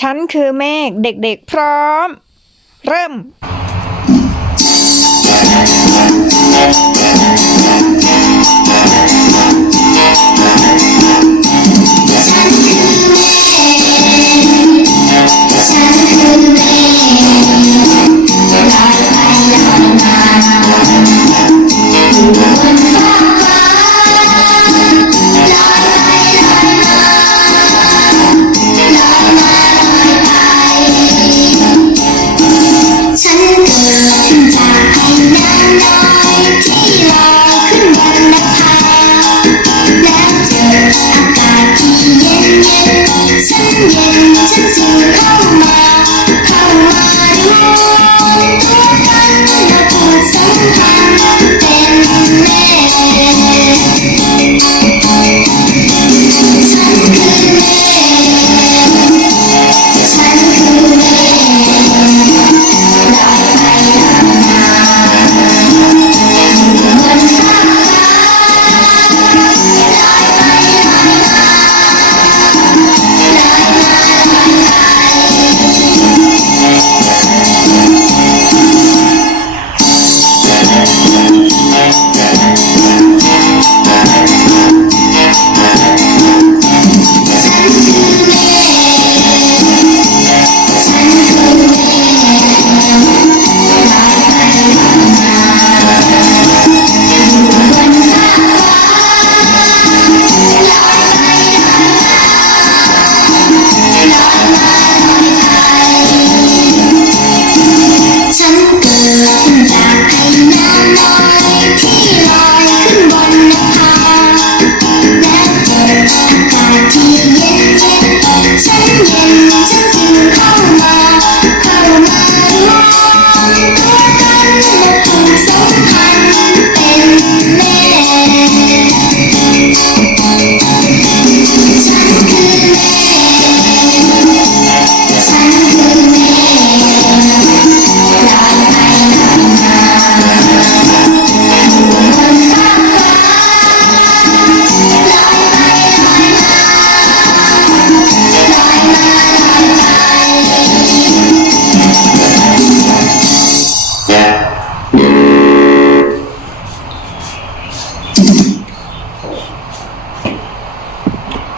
ฉันคือเมฆเด็กๆพร้อม เริ่ม 千年究竟。